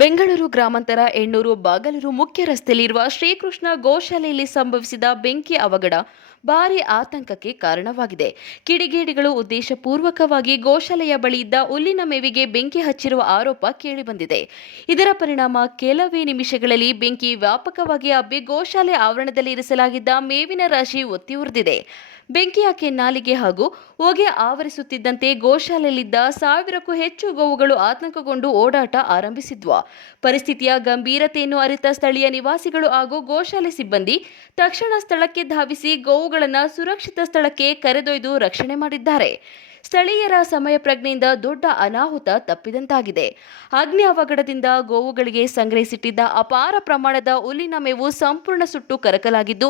ಬೆಂಗಳೂರು ಗ್ರಾಮಾಂತರ ಎಣ್ಣೂರು ಬಾಗಲೂರು ಮುಖ್ಯ ರಸ್ತೆಯಲ್ಲಿರುವ ಶ್ರೀಕೃಷ್ಣ ಗೋಶಾಲೆಯಲ್ಲಿ ಸಂಭವಿಸಿದ ಬೆಂಕಿ ಅವಘಡ ಭಾರೀ ಆತಂಕಕ್ಕೆ ಕಾರಣವಾಗಿದೆ. ಕಿಡಿಗೇಡಿಗಳು ಉದ್ದೇಶಪೂರ್ವಕವಾಗಿ ಗೋಶಾಲೆಯ ಬಳಿ ಇದ್ದ ಹುಲ್ಲಿನ ಮೇವಿಗೆ ಬೆಂಕಿ ಹಚ್ಚಿರುವ ಆರೋಪ ಕೇಳಿಬಂದಿದೆ. ಇದರ ಪರಿಣಾಮ ಕೆಲವೇ ನಿಮಿಷಗಳಲ್ಲಿ ಬೆಂಕಿ ವ್ಯಾಪಕವಾಗಿ ಹಬ್ಬಿ ಗೋಶಾಲೆ ಆವರಣದಲ್ಲಿ ಇರಿಸಲಾಗಿದ್ದ ಮೇವಿನ ರಾಶಿ ಹೊತ್ತಿ ಉರಿದಿದೆ. ಬೆಂಕಿಯ ಕೆನ್ನಾಲಿಗೆ ಹಾಗೂ ಹೊಗೆ ಆವರಿಸುತ್ತಿದ್ದಂತೆ ಗೋಶಾಲೆಯಲ್ಲಿದ್ದ 1000ಕ್ಕೂ ಹೆಚ್ಚು ಗೋವುಗಳು ಆತಂಕಗೊಂಡು ಓಡಾಟ ಆರಂಭಿಸಿದ್ವು. ಪರಿಸ್ಥಿತಿಯ ಗಂಭೀರತೆಯನ್ನು ಅರಿತ ಸ್ಥಳೀಯ ನಿವಾಸಿಗಳು ಹಾಗೂ ಗೋಶಾಲೆ ಸಿಬ್ಬಂದಿ ತಕ್ಷಣ ಸ್ಥಳಕ್ಕೆ ಧಾವಿಸಿ ಗೋವುಗಳನ್ನು ಸುರಕ್ಷಿತ ಸ್ಥಳಕ್ಕೆ ಕರೆದೊಯ್ದು ರಕ್ಷಣೆ ಮಾಡಿದ್ದಾರೆ. ಸ್ಥಳೀಯರ ಸಮಯ ಪ್ರಜ್ಞೆಯಿಂದ ದೊಡ್ಡ ಅನಾಹುತ ತಪ್ಪಿದಂತಾಗಿದೆ. ಅಗ್ನಿ ಅವಘಡದಿಂದ ಗೋವುಗಳಿಗೆ ಸಂಗ್ರಹಿಸಿಟ್ಟಿದ್ದ ಅಪಾರ ಪ್ರಮಾಣದ ಹುಲ್ಲಿನ ಮೇವು ಸಂಪೂರ್ಣ ಸುಟ್ಟು ಕರಕಲಾಗಿದ್ದು,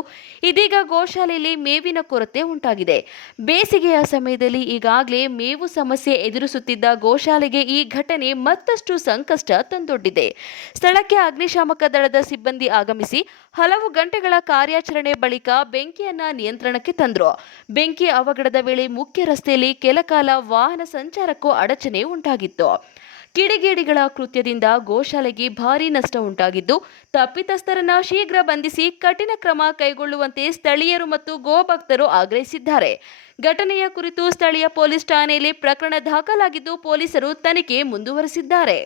ಇದೀಗ ಗೋಶಾಲೆಯಲ್ಲಿ ಮೇವಿನ ಕೊರತೆ ಉಂಟಾಗಿದೆ. ಬೇಸಿಗೆಯ ಸಮಯದಲ್ಲಿ ಈಗಾಗಲೇ ಮೇವು ಸಮಸ್ಯೆ ಎದುರಿಸುತ್ತಿದ್ದ ಗೋಶಾಲೆಗೆ ಈ ಘಟನೆ ಮತ್ತಷ್ಟು ಸಂಕಷ್ಟ ತಂದೊಡ್ಡಿದೆ. ಸ್ಥಳಕ್ಕೆ ಅಗ್ನಿಶಾಮಕ ದಳದ ಸಿಬ್ಬಂದಿ ಆಗಮಿಸಿ ಹಲವು ಗಂಟೆಗಳ ಕಾರ್ಯಾಚರಣೆ ಬಳಿಕ ಬೆಂಕಿಯನ್ನ ನಿಯಂತ್ರಣಕ್ಕೆ ತಂದ್ರು. ಬೆಂಕಿ ಅವಘಡದ ವೇಳೆ ಮುಖ್ಯ ರಸ್ತೆಯಲ್ಲಿ ಕೆಲ ಕಾಲ ವಾಹನ ಸಂಚಾರಕ್ಕೂ ಅಡಚಣೆ ಉಂಟಾಗಿತ್ತು. ಕಿಡಿಗೇಡಿಗಳ ಕೃತ್ಯದಿಂದ ಗೋಶಾಲೆಗೆ ಭಾರೀ ನಷ್ಟ ಉಂಟಾಗಿದ್ದು, ತಪ್ಪಿತಸ್ಥರನ್ನ ಶೀಘ್ರ ಬಂಧಿಸಿ ಕಠಿಣ ಕ್ರಮ ಕೈಗೊಳ್ಳುವಂತೆ ಸ್ಥಳೀಯರು ಮತ್ತು ಗೋಭಕ್ತರು ಆಗ್ರಹಿಸಿದ್ದಾರೆ. ಘಟನೆಯ ಕುರಿತು ಸ್ಥಳೀಯ ಪೊಲೀಸ್ ಠಾಣೆಯಲ್ಲಿ ಪ್ರಕರಣ ದಾಖಲಾಗಿದ್ದು, ಪೊಲೀಸರು ತನಿಖೆ ಮುಂದುವರೆಸಿದ್ದಾರೆ.